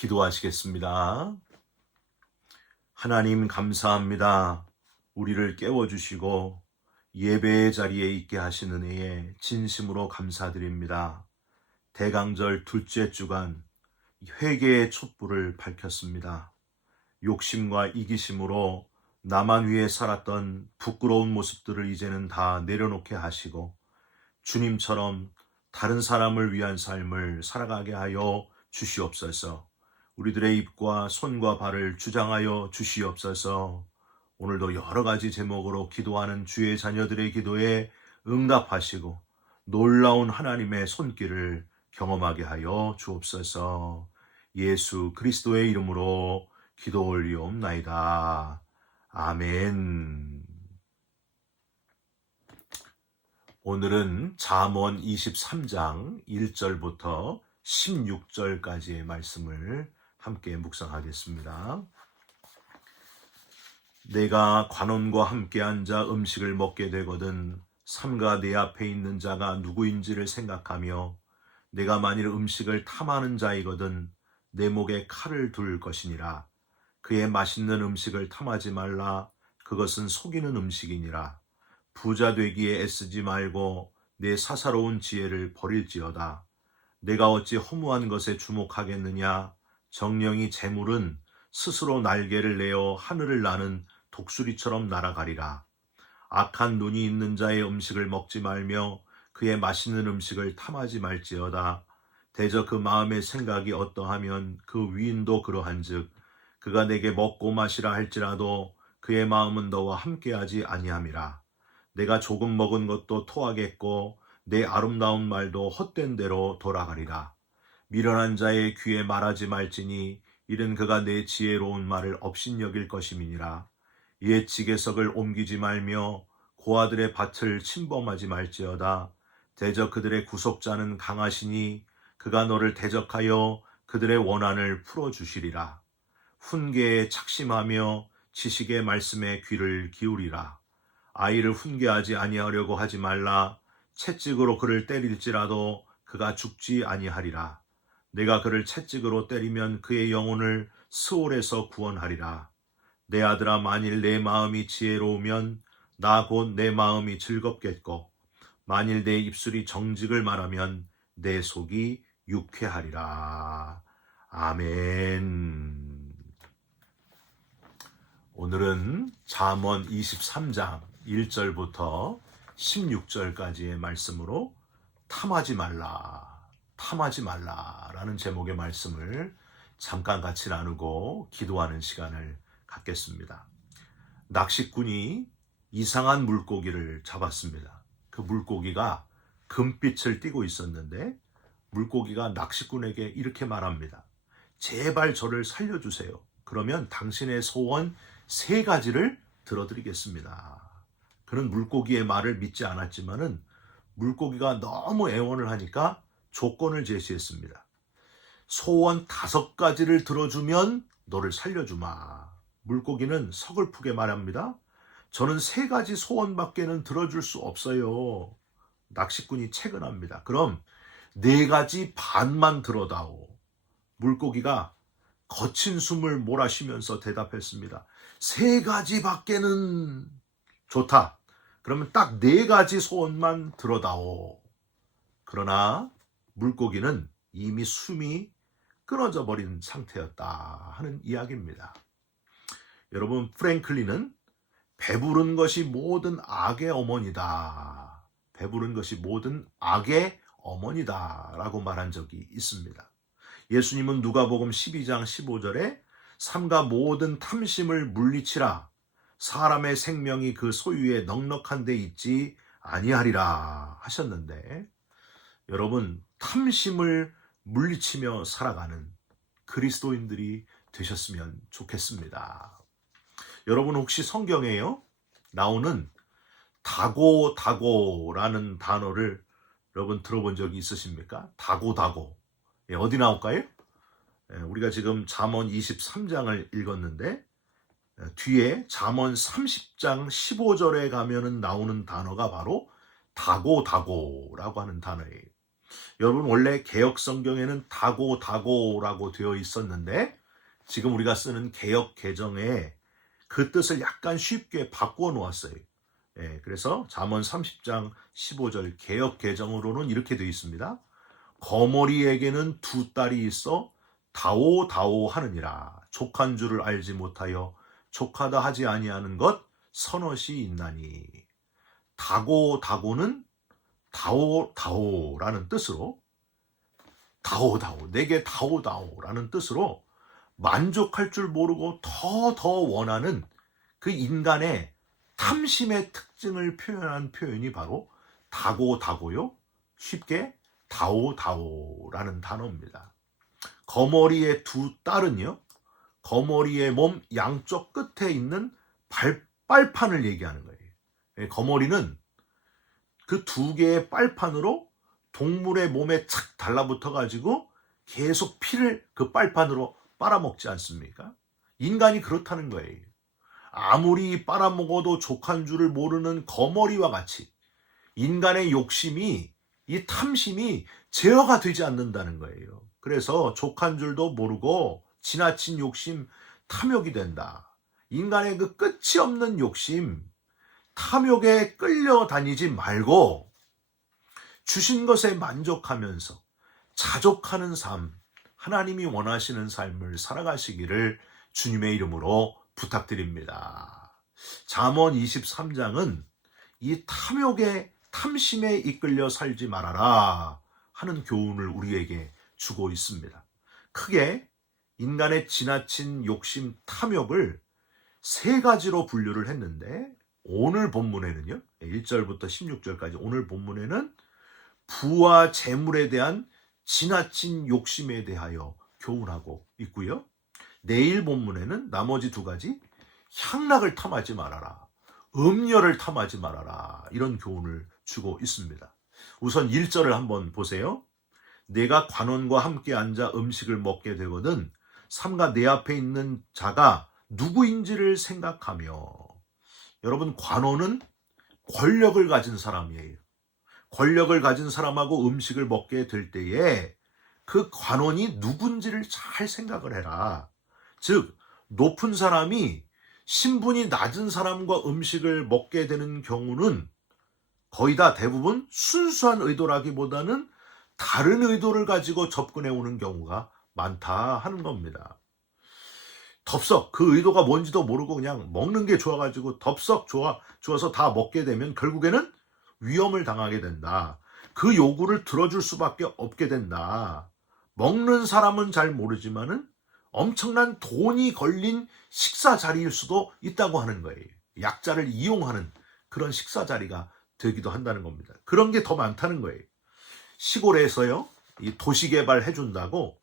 기도하시겠습니다. 하나님 감사합니다. 우리를 깨워주시고 예배의 자리에 있게 하신 은혜에 진심으로 감사드립니다. 대강절 둘째 주간 회개의 촛불을 밝혔습니다. 욕심과 이기심으로 나만 위해 살았던 부끄러운 모습들을 이제는 다 내려놓게 하시고 주님처럼 다른 사람을 위한 삶을 살아가게 하여 주시옵소서. 우리들의 입과 손과 발을 주장하여 주시옵소서. 오늘도 여러 가지 제목으로 기도하는 주의 자녀들의 기도에 응답하시고 놀라운 하나님의 손길을 경험하게 하여 주옵소서. 예수 그리스도의 이름으로 기도 올리옵나이다. 아멘. 오늘은 잠언 23장 1절부터 16절까지의 말씀을 함께 묵상하겠습니다. 내가 관원과 함께 앉아 음식을 먹게 되거든 삼가 내 앞에 있는 자가 누구인지를 생각하며 내가 만일 음식을 탐하는 자이거든 내 목에 칼을 둘 것이니라. 그의 맛있는 음식을 탐하지 말라. 그것은 속이는 음식이니라. 부자 되기에 애쓰지 말고 내 사사로운 지혜를 버릴지어다. 내가 어찌 허무한 것에 주목하겠느냐. 정령이 재물은 스스로 날개를 내어 하늘을 나는 독수리처럼 날아가리라. 악한 눈이 있는 자의 음식을 먹지 말며 그의 맛있는 음식을 탐하지 말지어다. 대저 그 마음의 생각이 어떠하면 그 위인도 그러한즉 그가 내게 먹고 마시라 할지라도 그의 마음은 너와 함께하지 아니함이라. 내가 조금 먹은 것도 토하겠고 내 아름다운 말도 헛된 대로 돌아가리라. 미련한 자의 귀에 말하지 말지니 이는 그가 내 지혜로운 말을 업신여길 것임이니라. 옛 지게석을 옮기지 말며 고아들의 밭을 침범하지 말지어다. 대적 그들의 구속자는 강하시니 그가 너를 대적하여 그들의 원한을 풀어주시리라. 훈계에 착심하며 지식의 말씀에 귀를 기울이라. 아이를 훈계하지 아니하려고 하지 말라. 채찍으로 그를 때릴지라도 그가 죽지 아니하리라. 내가 그를 채찍으로 때리면 그의 영혼을 스올에서 구원하리라. 내 아들아, 만일 내 마음이 지혜로우면 나 곧 내 마음이 즐겁겠고 만일 내 입술이 정직을 말하면 내 속이 유쾌하리라. 아멘. 오늘은 잠언 23장 1절부터 16절까지의 말씀으로 탐하지 말라라는 제목의 말씀을 잠깐 같이 나누고 기도하는 시간을 갖겠습니다. 낚시꾼이 이상한 물고기를 잡았습니다. 그 물고기가 금빛을 띠고 있었는데 물고기가 낚시꾼에게 이렇게 말합니다. 제발 저를 살려주세요. 그러면 당신의 소원 3가지를 들어드리겠습니다. 그는 물고기의 말을 믿지 않았지만은 물고기가 너무 애원을 하니까 조건을 제시했습니다. 소원 5가지를 들어주면 너를 살려주마. 물고기는 서글프게 말합니다. 저는 3가지 소원밖에는 들어줄 수 없어요. 낚시꾼이 채근합니다. 그럼 4가지 반만 들어다오. 물고기가 거친 숨을 몰아쉬면서 대답했습니다. 3가지밖에는 좋다. 그러면 딱 4가지 소원만 들어다오. 그러나 물고기는 이미 숨이 끊어져 버린 상태였다 하는 이야기입니다. 여러분, 프랭클린은 배부른 것이 모든 악의 어머니다. 배부른 것이 모든 악의 어머니다 라고 말한 적이 있습니다. 예수님은 누가복음 12장 15절에 삼가 모든 탐심을 물리치라. 사람의 생명이 그 소유에 넉넉한 데 있지 아니하리라 하셨는데 여러분, 탐심을 물리치며 살아가는 그리스도인들이 되셨으면 좋겠습니다. 여러분, 혹시 성경에요 나오는 다고라는 단어를 여러분 들어본 적이 있으십니까? 다고. 어디 나올까요? 우리가 지금 잠언 23장을 읽었는데 뒤에 잠언 30장 15절에 가면은 나오는 단어가 바로 다고라고 하는 단어예요. 여러분, 원래 개역 성경에는 다고라고 되어 있었는데 지금 우리가 쓰는 개역 개정에 그 뜻을 약간 쉽게 바꾸어 놓았어요. 그래서 잠언 30장 15절 개역 개정으로는 이렇게 되어 있습니다. 거머리에게는 두 딸이 있어 다오 하느니라. 족한 줄을 알지 못하여 족하다 하지 아니하는 것 서넛이 있나니. 다고는 다오라는 뜻으로, 내게 다오라는 뜻으로 만족할 줄 모르고 더 원하는 그 인간의 탐심의 특징을 표현한 표현이 바로 다고요. 쉽게 다오라는 단어입니다. 거머리의 두 딸은요, 거머리의 몸 양쪽 끝에 있는 빨판을 얘기하는 거예요. 거머리는 그 두 개의 빨판으로 동물의 몸에 착 달라붙어 가지고 계속 피를 그 빨판으로 빨아먹지 않습니까? 인간이 그렇다는 거예요. 아무리 빨아먹어도 족한 줄을 모르는 거머리와 같이 인간의 욕심이, 이 탐심이 제어가 되지 않는다는 거예요. 그래서 족한 줄도 모르고 지나친 욕심, 탐욕이 된다. 인간의 그 끝이 없는 욕심, 탐욕에 끌려다니지 말고 주신 것에 만족하면서 자족하는 삶, 하나님이 원하시는 삶을 살아가시기를 주님의 이름으로 부탁드립니다. 잠언 23장은 이 탐심에 이끌려 살지 말아라 하는 교훈을 우리에게 주고 있습니다. 크게 인간의 지나친 욕심, 탐욕을 세 가지로 분류를 했는데 오늘 본문에는요, 1절부터 16절까지 오늘 본문에는 부와 재물에 대한 지나친 욕심에 대하여 교훈하고 있고요. 내일 본문에는 나머지 두 가지, 향락을 탐하지 말아라, 음료를 탐하지 말아라, 이런 교훈을 주고 있습니다. 우선 1절을 한번 보세요. 내가 관원과 함께 앉아 음식을 먹게 되거든 삼가 내 앞에 있는 자가 누구인지를 생각하며. 여러분, 관원은 권력을 가진 사람이에요. 권력을 가진 사람하고 음식을 먹게 될 때에 그 관원이 누군지를 잘 생각을 해라. 즉, 높은 사람이 신분이 낮은 사람과 음식을 먹게 되는 경우는 거의 다 대부분 순수한 의도라기보다는 다른 의도를 가지고 접근해 오는 경우가 많다 하는 겁니다. 덥석 그 의도가 뭔지도 모르고 그냥 먹는 게 좋아가지고 덥석 좋아서 다 먹게 되면 결국에는 위험을 당하게 된다. 그 요구를 들어줄 수밖에 없게 된다. 먹는 사람은 잘 모르지만은 엄청난 돈이 걸린 식사 자리일 수도 있다고 하는 거예요. 약자를 이용하는 그런 식사 자리가 되기도 한다는 겁니다. 그런 게 더 많다는 거예요. 시골에서요, 이 도시개발 해준다고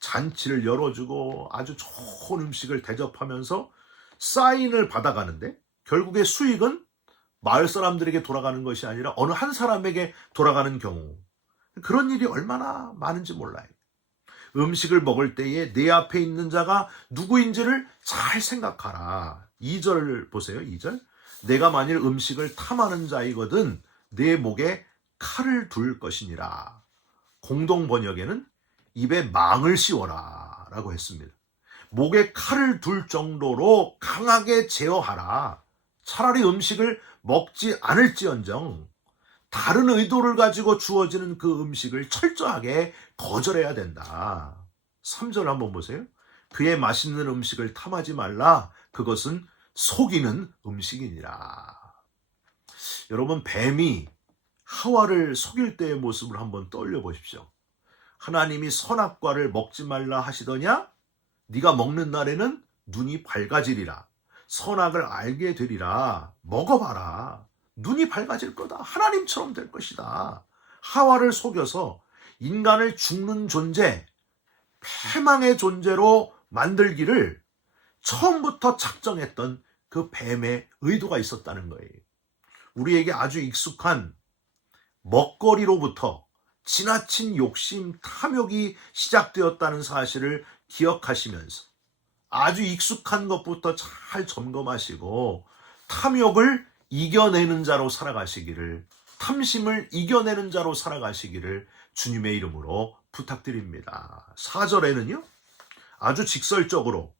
잔치를 열어주고 아주 좋은 음식을 대접하면서 사인을 받아가는데 결국에 수익은 마을 사람들에게 돌아가는 것이 아니라 어느 한 사람에게 돌아가는 경우, 그런 일이 얼마나 많은지 몰라요. 음식을 먹을 때에 내 앞에 있는 자가 누구인지를 잘 생각하라. 2절 보세요. 2절. 내가 만일 음식을 탐하는 자이거든 내 목에 칼을 둘 것이니라. 공동 번역에는 입에 망을 씌워라 라고 했습니다. 목에 칼을 둘 정도로 강하게 제어하라. 차라리 음식을 먹지 않을지언정 다른 의도를 가지고 주어지는 그 음식을 철저하게 거절해야 된다. 3절 한번 보세요. 그의 맛있는 음식을 탐하지 말라. 그것은 속이는 음식이니라. 여러분, 뱀이 하와를 속일 때의 모습을 한번 떠올려 보십시오. 하나님이 선악과를 먹지 말라 하시더냐? 네가 먹는 날에는 눈이 밝아지리라. 선악을 알게 되리라. 먹어봐라. 눈이 밝아질 거다. 하나님처럼 될 것이다. 하와를 속여서 인간을 죽는 존재, 패망의 존재로 만들기를 처음부터 작정했던 그 뱀의 의도가 있었다는 거예요. 우리에게 아주 익숙한 먹거리로부터 지나친 욕심, 탐욕이 시작되었다는 사실을 기억하시면서 아주 익숙한 것부터 잘 점검하시고 탐욕을 이겨내는 자로 살아가시기를, 탐심을 이겨내는 자로 살아가시기를 주님의 이름으로 부탁드립니다. 4절에는요, 아주 직설적으로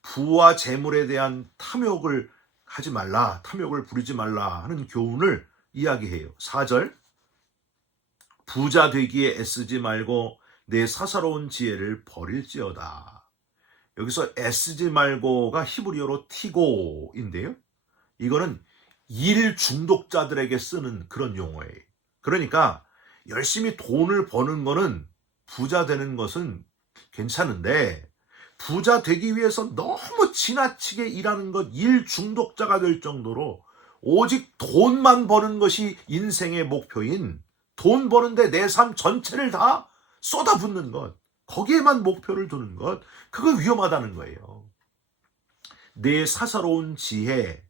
부와 재물에 대한 탐욕을 하지 말라, 탐욕을 부리지 말라 하는 교훈을 이야기해요. 4절, 부자 되기에 애쓰지 말고 내 사사로운 지혜를 버릴지어다. 여기서 애쓰지 말고가 히브리어로 티고인데요. 이거는 일 중독자들에게 쓰는 그런 용어예요. 그러니까 열심히 돈을 버는 거는, 부자 되는 것은 괜찮은데, 부자 되기 위해서 너무 지나치게 일하는 것, 일 중독자가 될 정도로 오직 돈만 버는 것이 인생의 목표인, 돈 버는데 내 삶 전체를 다 쏟아붓는 것, 거기에만 목표를 두는 것, 그거 위험하다는 거예요. 내 사사로운 지혜,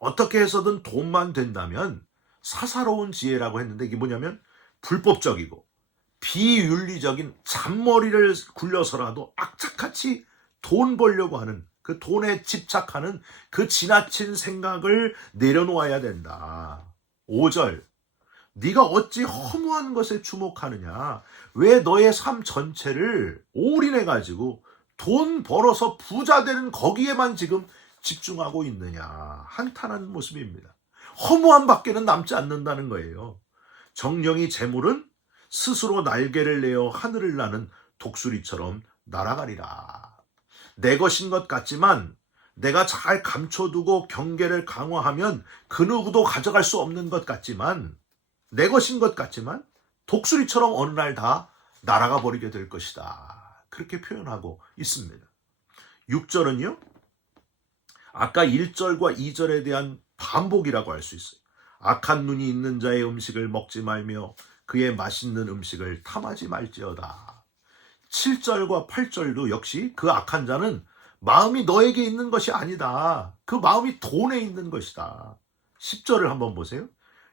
어떻게 해서든 돈만 된다면 사사로운 지혜라고 했는데, 이게 뭐냐면 불법적이고 비윤리적인 잔머리를 굴려서라도 악착같이 돈 벌려고 하는, 그 돈에 집착하는 그 지나친 생각을 내려놓아야 된다. 5절, 네가 어찌 허무한 것에 주목하느냐? 왜 너의 삶 전체를 올인해가지고 돈 벌어서 부자 되는 거기에만 지금 집중하고 있느냐? 한탄한 모습입니다. 허무한 밖에는 남지 않는다는 거예요. 정령이 재물은 스스로 날개를 내어 하늘을 나는 독수리처럼 날아가리라. 내 것인 것 같지만 내가 잘 감춰두고 경계를 강화하면 그 누구도 가져갈 수 없는 것 같지만, 내 것인 것 같지만 독수리처럼 어느 날 다 날아가 버리게 될 것이다. 그렇게 표현하고 있습니다. 6절은요, 아까 1절과 2절에 대한 반복이라고 할 수 있어요. 악한 눈이 있는 자의 음식을 먹지 말며 그의 맛있는 음식을 탐하지 말지어다. 7절과 8절도 역시 그 악한 자는 마음이 너에게 있는 것이 아니다. 그 마음이 돈에 있는 것이다. 10절을 한번 보세요.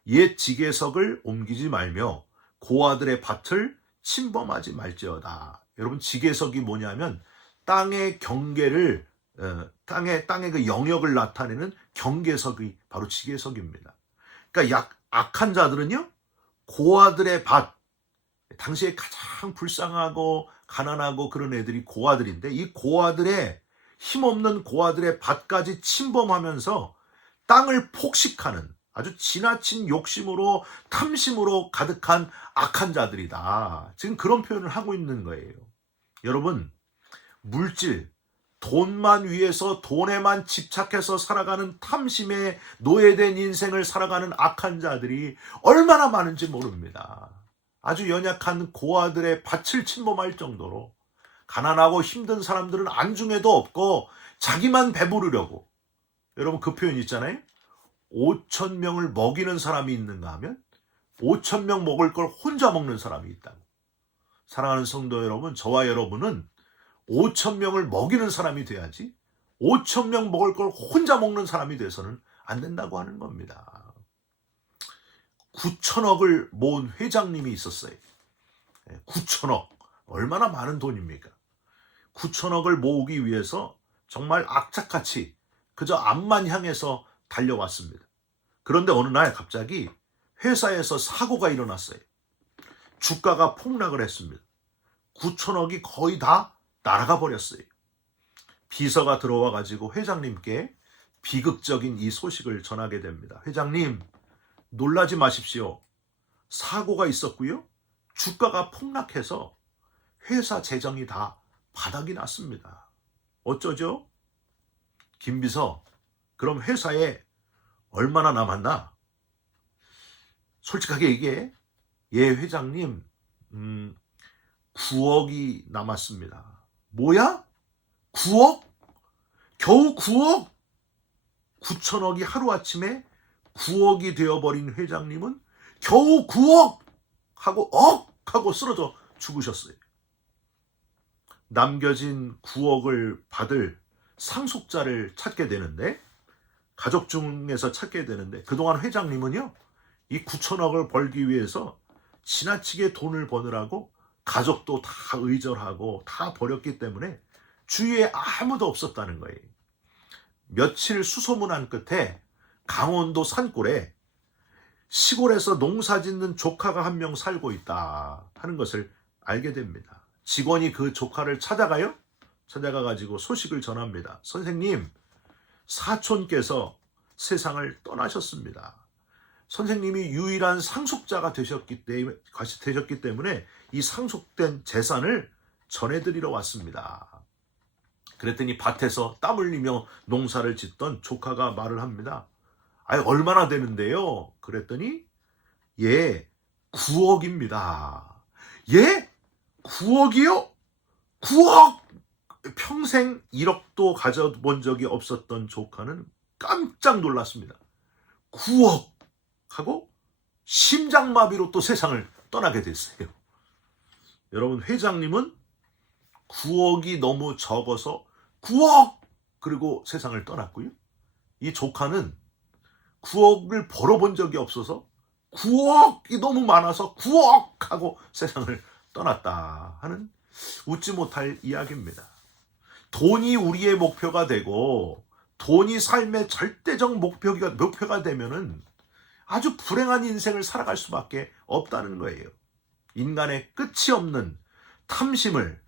옛 지게석을 옮기지 말며 고아들의 밭을 침범하지 말지어다. 여러분, 지게석이 뭐냐면 땅의 경계를, 땅의 그 영역을 나타내는 경계석이 바로 지게석입니다. 그러니까 악한 자들은요, 고아들의 밭, 당시에 가장 불쌍하고 가난하고 그런 애들이 고아들인데, 이 고아들의, 힘없는 고아들의 밭까지 침범하면서 땅을 폭식하는 아주 지나친 욕심으로, 탐심으로 가득한 악한 자들이다. 지금 그런 표현을 하고 있는 거예요. 여러분, 물질, 돈만 위해서 돈에만 집착해서 살아가는 탐심에 노예된 인생을 살아가는 악한 자들이 얼마나 많은지 모릅니다. 아주 연약한 고아들의 밭을 침범할 정도로 가난하고 힘든 사람들은 안중에도 없고 자기만 배부르려고. 여러분, 그 표현 있잖아요. 5,000명을 먹이는 사람이 있는가 하면 5,000명 먹을 걸 혼자 먹는 사람이 있다고. 사랑하는 성도 여러분, 저와 여러분은 5,000명을 먹이는 사람이 돼야지 5,000명 먹을 걸 혼자 먹는 사람이 돼서는 안 된다고 하는 겁니다. 9천억을 모은 회장님이 있었어요. 9천억. 얼마나 많은 돈입니까? 9천억을 모으기 위해서 정말 악착같이 그저 앞만 향해서 달려왔습니다. 그런데 어느 날 갑자기 회사에서 사고가 일어났어요. 주가가 폭락을 했습니다. 9천억이 거의 다 날아가 버렸어요. 비서가 들어와 가지고 회장님께 비극적인 이 소식을 전하게 됩니다. 회장님, 놀라지 마십시오. 사고가 있었고요. 주가가 폭락해서 회사 재정이 다 바닥이 났습니다. 어쩌죠? 김 비서, 그럼 회사에 얼마나 남았나? 솔직하게 얘기해. 예, 회장님, 9억이 남았습니다. 뭐야? 9억? 겨우 9억? 9천억이 하루아침에 9억이 되어버린 회장님은 겨우 9억! 하고 하고 쓰러져 죽으셨어요. 남겨진 9억을 받을 상속자를 찾게 되는데, 가족 중에서 찾게 되는데, 그동안 회장님은요, 이 9천억을 벌기 위해서 지나치게 돈을 버느라고 가족도 다 의절하고 다 버렸기 때문에 주위에 아무도 없었다는 거예요. 며칠 수소문한 끝에 강원도 산골에 시골에서 농사 짓는 조카가 한 명 살고 있다 하는 것을 알게 됩니다. 직원이 그 조카를 찾아가요. 찾아가가지고 소식을 전합니다. 선생님, 사촌께서 세상을 떠나셨습니다. 선생님이 유일한 상속자가 되셨기 때문에 이 상속된 재산을 전해드리러 왔습니다. 그랬더니 밭에서 땀 흘리며 농사를 짓던 조카가 말을 합니다. 아니, 얼마나 되는데요? 그랬더니 예, 9억입니다. 예? 9억이요? 9억! 평생 1억도 가져본 적이 없었던 조카는 깜짝 놀랐습니다. 9억! 하고 심장마비로 또 세상을 떠나게 됐어요. 여러분, 회장님은 9억이 너무 적어서 9억! 그리고 세상을 떠났고요. 이 조카는 9억을 벌어본 적이 없어서 9억이 너무 많아서 9억! 하고 세상을 떠났다 하는 웃지 못할 이야기입니다. 돈이 우리의 목표가 되고 돈이 삶의 절대적 목표가 되면은 아주 불행한 인생을 살아갈 수밖에 없다는 거예요. 인간의 끝이 없는 탐심을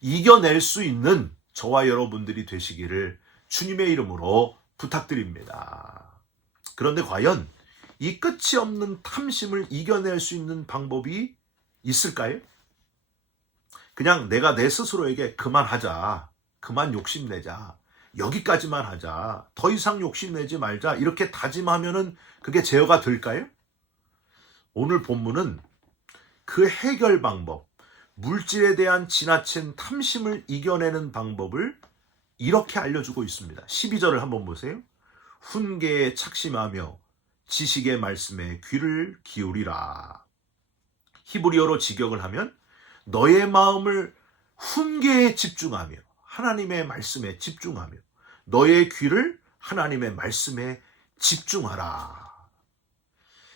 이겨낼 수 있는 저와 여러분들이 되시기를 주님의 이름으로 부탁드립니다. 그런데 과연 이 끝이 없는 탐심을 이겨낼 수 있는 방법이 있을까요? 그냥 내가 내 스스로에게 그만하자, 그만 욕심내자, 여기까지만 하자, 더 이상 욕심내지 말자 이렇게 다짐하면은 그게 제어가 될까요? 오늘 본문은 그 해결 방법, 물질에 대한 지나친 탐심을 이겨내는 방법을 이렇게 알려주고 있습니다. 12절을 한번 보세요. 훈계에 착심하며 지식의 말씀에 귀를 기울이라. 히브리어로 직역을 하면 너의 마음을 훈계에 집중하며 하나님의 말씀에 집중하며 너의 귀를 하나님의 말씀에 집중하라.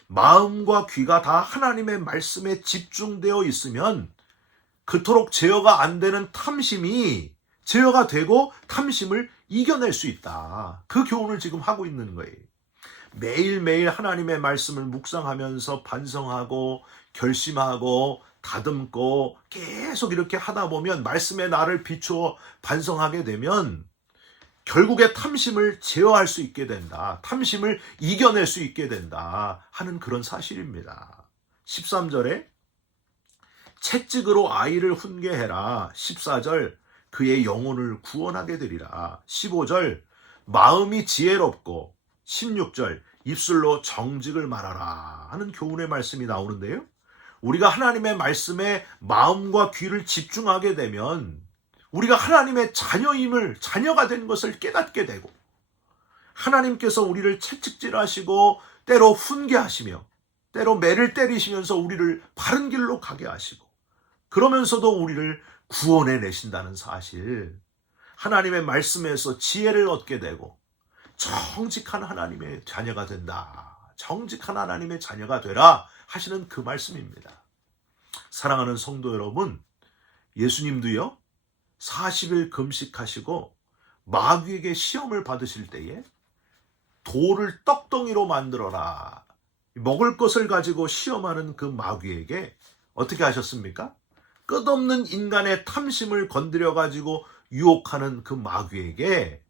마음과 귀가 다 하나님의 말씀에 집중되어 있으면 그토록 제어가 안 되는 탐심이 제어가 되고 탐심을 이겨낼 수 있다. 그 교훈을 지금 하고 있는 거예요. 매일매일 하나님의 말씀을 묵상하면서 반성하고 결심하고 다듬고 계속 이렇게 하다 보면 말씀의 나를 비추어 반성하게 되면 결국에 탐심을 제어할 수 있게 된다. 탐심을 이겨낼 수 있게 된다 하는 그런 사실입니다. 13절에 채찍으로 아이를 훈계해라. 14절 그의 영혼을 구원하게 되리라. 15절 마음이 지혜롭고 16절 입술로 정직을 말하라 하는 교훈의 말씀이 나오는데요. 우리가 하나님의 말씀에 마음과 귀를 집중하게 되면 우리가 하나님의 자녀가 된 것을 깨닫게 되고 하나님께서 우리를 채찍질하시고 때로 훈계하시며 때로 매를 때리시면서 우리를 바른 길로 가게 하시고 그러면서도 우리를 구원해 내신다는 사실, 하나님의 말씀에서 지혜를 얻게 되고 정직한 하나님의 자녀가 된다. 정직한 하나님의 자녀가 되라 하시는 그 말씀입니다. 사랑하는 성도 여러분, 예수님도요 40일 금식하시고 마귀에게 시험을 받으실 때에 돌을 떡덩이로 만들어라. 먹을 것을 가지고 시험하는 그 마귀에게 어떻게 하셨습니까? 끝없는 인간의 탐심을 건드려 가지고 유혹하는 그 마귀에게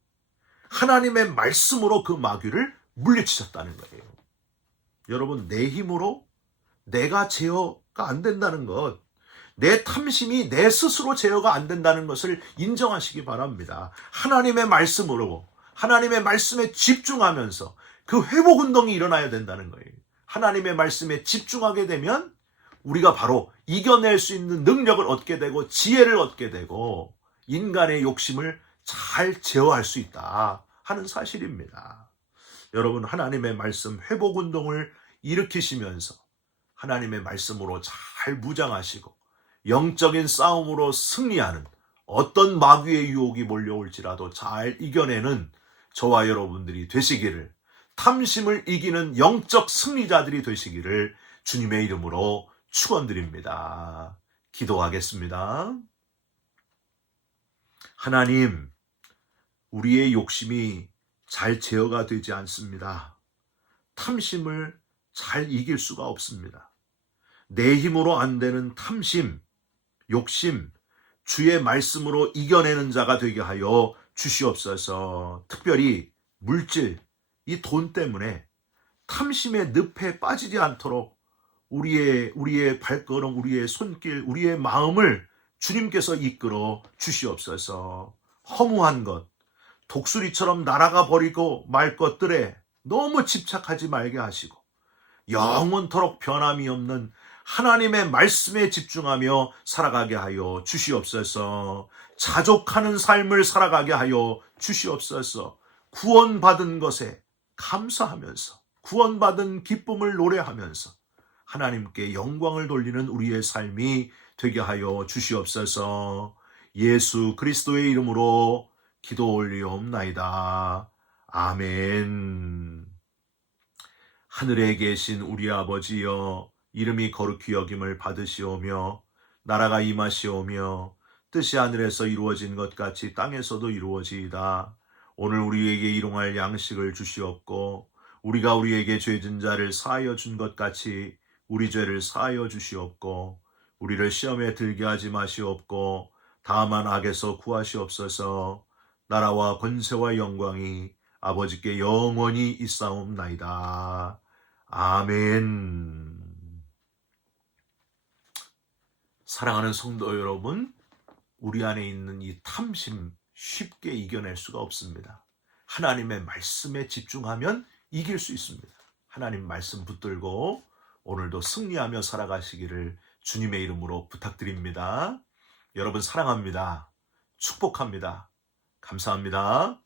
하나님의 말씀으로 그 마귀를 물리치셨다는 거예요. 여러분, 내 힘으로 내가 제어가 안 된다는 것, 내 탐심이 내 스스로 제어가 안 된다는 것을 인정하시기 바랍니다. 하나님의 말씀으로, 하나님의 말씀에 집중하면서 그 회복 운동이 일어나야 된다는 거예요. 하나님의 말씀에 집중하게 되면 우리가 바로 이겨낼 수 있는 능력을 얻게 되고 지혜를 얻게 되고 인간의 욕심을 잘 제어할 수 있다 하는 사실입니다. 여러분, 하나님의 말씀 회복 운동을 일으키시면서 하나님의 말씀으로 잘 무장하시고 영적인 싸움으로 승리하는 어떤 마귀의 유혹이 몰려올지라도 잘 이겨내는 저와 여러분들이 되시기를, 탐심을 이기는 영적 승리자들이 되시기를 주님의 이름으로 축원드립니다. 기도하겠습니다. 하나님, 우리의 욕심이 잘 제어가 되지 않습니다. 탐심을 잘 이길 수가 없습니다. 내 힘으로 안 되는 탐심, 욕심, 주의 말씀으로 이겨내는 자가 되게 하여 주시옵소서. 특별히 물질, 이 돈 때문에 탐심의 늪에 빠지지 않도록 우리의 발걸음, 우리의 손길, 우리의 마음을 주님께서 이끌어 주시옵소서. 허무한 것, 독수리처럼 날아가 버리고 말 것들에 너무 집착하지 말게 하시고 영원토록 변함이 없는 하나님의 말씀에 집중하며 살아가게 하여 주시옵소서. 자족하는 삶을 살아가게 하여 주시옵소서. 구원받은 것에 감사하면서 구원받은 기쁨을 노래하면서 하나님께 영광을 돌리는 우리의 삶이 되게 하여 주시옵소서. 예수 그리스도의 이름으로 기도 올리옵나이다. 아멘. 하늘에 계신 우리 아버지여, 이름이 거룩히 여김을 받으시오며 나라가 임하시오며 뜻이 하늘에서 이루어진 것 같이 땅에서도 이루어지이다. 오늘 우리에게 일용할 양식을 주시옵고 우리가 우리에게 죄진 자를 사하여 준 것 같이 우리 죄를 사하여 주시옵고 우리를 시험에 들게 하지 마시옵고 다만 악에서 구하시옵소서. 나라와 권세와 영광이 아버지께 영원히 있사옵나이다. 아멘. 사랑하는 성도 여러분, 우리 안에 있는 이 탐심 쉽게 이겨낼 수가 없습니다. 하나님의 말씀에 집중하면 이길 수 있습니다. 하나님 말씀 붙들고 오늘도 승리하며 살아가시기를 주님의 이름으로 부탁드립니다. 여러분 사랑합니다. 축복합니다. 감사합니다.